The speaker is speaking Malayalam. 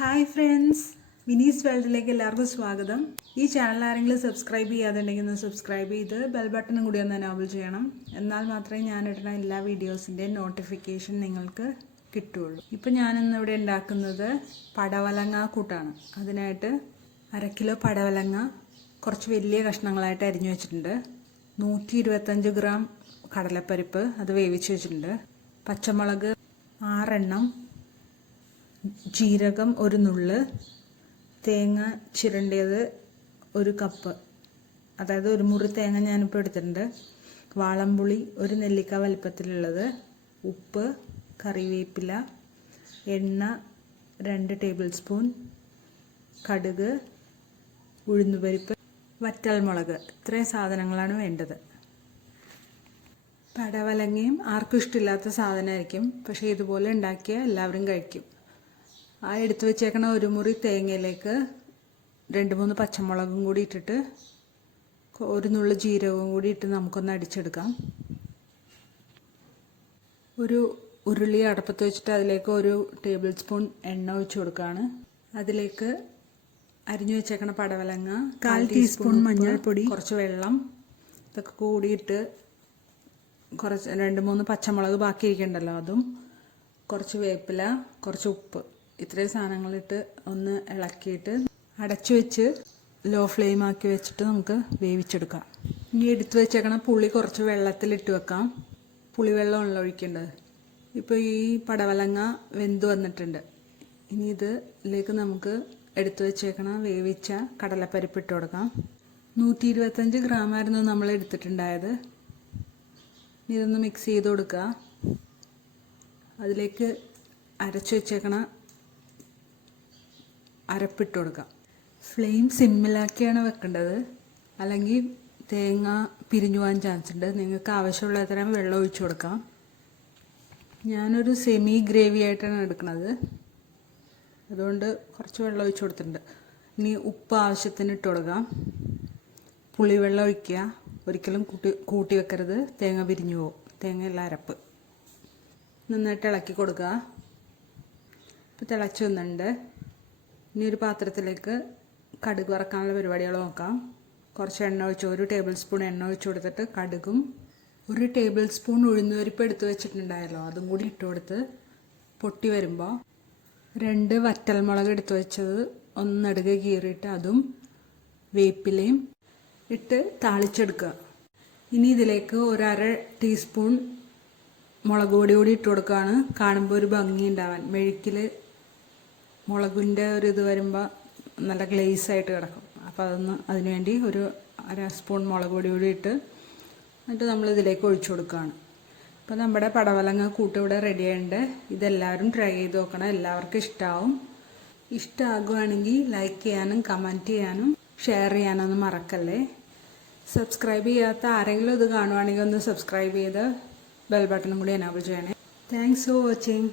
ഹായ് ഫ്രണ്ട്സ്, വിനീസ് വേൾഡിലേക്ക് എല്ലാവർക്കും സ്വാഗതം. ഈ ചാനൽ ആരെങ്കിലും സബ്സ്ക്രൈബ് ചെയ്യാതുണ്ടെങ്കിൽ ഒന്ന് സബ്സ്ക്രൈബ് ചെയ്ത് ബെൽ ബട്ടണും കൂടി ഒന്ന് എനേബിൾ ചെയ്യണം. എന്നാൽ മാത്രമേ ഞാനിടുന്ന എല്ലാ വീഡിയോസിൻ്റെയും നോട്ടിഫിക്കേഷൻ നിങ്ങൾക്ക് കിട്ടുകയുള്ളൂ. ഇപ്പോൾ ഞാനിന്നിവിടെ ഉണ്ടാക്കുന്നത് പടവലങ്ങ കൂട്ടാണ്. അതിനായിട്ട് 1/2 കിലോ പടവലങ്ങ കുറച്ച് വലിയ കഷ്ണങ്ങളായിട്ട് അരിഞ്ഞു വെച്ചിട്ടുണ്ട്. 125 ഗ്രാം കടലപ്പരിപ്പ് അത് വേവിച്ച് വെച്ചിട്ടുണ്ട്. പച്ചമുളക് 6 എണ്ണം, ജീരകം 1 നുള്ള്, തേങ്ങ ചിരണ്ടിയത് 1 കപ്പ്, അതായത് 1 മുറി തേങ്ങ ഞാനിപ്പോൾ എടുത്തിട്ടുണ്ട്. വാളംപുളി 1 നെല്ലിക്ക വലിപ്പത്തിലുള്ളത്, ഉപ്പ്, കറിവേപ്പില, എണ്ണ 2 ടേബിൾ സ്പൂൺ, കടുക്, ഉഴുന്നുപരിപ്പ്, വറ്റൽമുളക്. ഇത്രയും സാധനങ്ങളാണ് വേണ്ടത്. പടവലങ്ങയും ആർക്കും ഇഷ്ടമില്ലാത്ത സാധനമായിരിക്കും, പക്ഷേ ഇതുപോലെ ഉണ്ടാക്കിയാൽ എല്ലാവരും കഴിക്കും. ആ എടുത്തു വെച്ചേക്കണ 1 മുറി തേങ്ങയിലേക്ക് 2-3 പച്ചമുളകും കൂടി ഇട്ടിട്ട് 1 നുള്ളു ജീരകവും കൂടി ഇട്ട് നമുക്കൊന്ന് അടിച്ചെടുക്കാം. ഒരു ഉരുളി അടപ്പത്ത് വെച്ചിട്ട് അതിലേക്ക് 1 ടേബിൾ സ്പൂൺ എണ്ണ ഒഴിച്ചു കൊടുക്കുകയാണ്. അതിലേക്ക് അരിഞ്ഞു വെച്ചേക്കണ പടവലങ്ങ, 1/4 ടീസ്പൂൺ മഞ്ഞൾപ്പൊടി, കുറച്ച് വെള്ളം, ഇതൊക്കെ കൂടിയിട്ട് കുറച്ച് 2-3 പച്ചമുളക് ബാക്കി ഇരിക്കണ്ടല്ലോ, അതും കുറച്ച് വേപ്പില, കുറച്ച് ഉപ്പ്, ഇത്രയും സാധനങ്ങളിട്ട് ഒന്ന് ഇളക്കിയിട്ട് അടച്ചു വെച്ച് ലോ ഫ്ലെയിം ആക്കി വെച്ചിട്ട് നമുക്ക് വേവിച്ചെടുക്കാം. ഇനി എടുത്തു വെച്ചേക്കണ പുളി കുറച്ച് വെള്ളത്തിലിട്ട് വെക്കാം. പുളിവെള്ളമാണല്ലോ ഒഴിക്കേണ്ടത്. ഇപ്പോൾ ഈ പടവലങ്ങ വെന്ത് വന്നിട്ടുണ്ട്. ഇനി ഇതിലേക്ക് നമുക്ക് എടുത്തു വെച്ചേക്കണ വേവിച്ച കടലപ്പരിപ്പ് ഇട്ട് കൊടുക്കാം. 125 ഗ്രാമായിരുന്നു നമ്മൾ എടുത്തിട്ടുണ്ടായത്. ഇതൊന്ന് മിക്സ് ചെയ്ത് കൊടുക്കുക. അതിലേക്ക് അരച്ചു വെച്ചേക്കണ അരപ്പിട്ട് കൊടുക്കാം. ഫ്ലെയിം സിമ്മിലാക്കിയാണ് വെക്കേണ്ടത്, അല്ലെങ്കിൽ തേങ്ങ പിരിഞ്ഞു പോകാൻ ചാൻസ് ഉണ്ട്. നിങ്ങൾക്ക് ആവശ്യമുള്ള അത്രയും വെള്ളം ഒഴിച്ചു കൊടുക്കാം. ഞാനൊരു സെമി ഗ്രേവി ആയിട്ടാണ് എടുക്കുന്നത്, അതുകൊണ്ട് കുറച്ച് വെള്ളം ഒഴിച്ചു കൊടുത്തിട്ടുണ്ട്. ഇനി ഉപ്പ് ആവശ്യത്തിന് ഇട്ട് കൊടുക്കാം. പുളിവെള്ളം ഒഴിക്കുക. ഒരിക്കലും കൂട്ടി വെക്കരുത്, തേങ്ങ പിരിഞ്ഞു പോകും. തേങ്ങയുള്ള അരപ്പ് നന്നായിട്ട് ഇളക്കി കൊടുക്കുക. ഇപ്പോൾ തിളച്ച് വന്നിട്ടുണ്ട്. ഇനി ഒരു പാത്രത്തിലേക്ക് കടുക് വറക്കാനുള്ള പരിപാടികൾ നോക്കാം. കുറച്ച് എണ്ണ ഒഴിച്ച് 1 ടേബിൾ സ്പൂൺ എണ്ണ ഒഴിച്ച് കൊടുത്തിട്ട് കടുകും 1 ടേബിൾ സ്പൂൺ ഉഴുന്നുപരിപ്പ് എടുത്ത് വെച്ചിട്ടുണ്ടായല്ലോ, അതും കൂടി ഇട്ട് കൊടുത്ത് പൊട്ടി വരുമ്പോൾ 2 വറ്റൽമുളക് എടുത്ത് വെച്ചത് ഒന്നടുകെ കീറിയിട്ട് അതും വേപ്പിലയും ഇട്ട് താളിച്ചെടുക്കുക. ഇനി ഇതിലേക്ക് 1/2 ടീസ്പൂൺ മുളക് പൊടി കൂടി ഇട്ട് കൊടുക്കുകയാണ്. കാണുമ്പോൾ ഒരു ഭംഗി ഉണ്ടാവാൻ, മെഴുക്കിൽ മുളകിൻ്റെ ഒരു ഇത് വരുമ്പോൾ നല്ല ഗ്ലേസ് ആയിട്ട് കിടക്കും. അപ്പോൾ അതിനുവേണ്ടി 1/2 സ്പൂൺ മുളക് പൊടി കൂടി ഇട്ട് എന്നിട്ട് നമ്മളിതിലേക്ക് ഒഴിച്ചു കൊടുക്കുകയാണ്. അപ്പോൾ നമ്മുടെ പടവലങ്ങ കൂട്ട് ഇവിടെ റെഡി ആയിട്ടുണ്ട്. ഇതെല്ലാവരും ട്രൈ ചെയ്ത് നോക്കണം, എല്ലാവർക്കും ഇഷ്ടമാവും. ഇഷ്ടമാകുകയാണെങ്കിൽ ലൈക്ക് ചെയ്യാനും കമൻറ്റ് ചെയ്യാനും ഷെയർ ചെയ്യാനൊന്നും മറക്കല്ലേ. സബ്സ്ക്രൈബ് ചെയ്യാത്ത ആരെങ്കിലും ഇത് കാണുവാണെങ്കിൽ ഒന്ന് സബ്സ്ക്രൈബ് ചെയ്ത് ബെൽ ബട്ടണും കൂടി എനേബിൾ ചെയ്യണേ. Thanks for watching.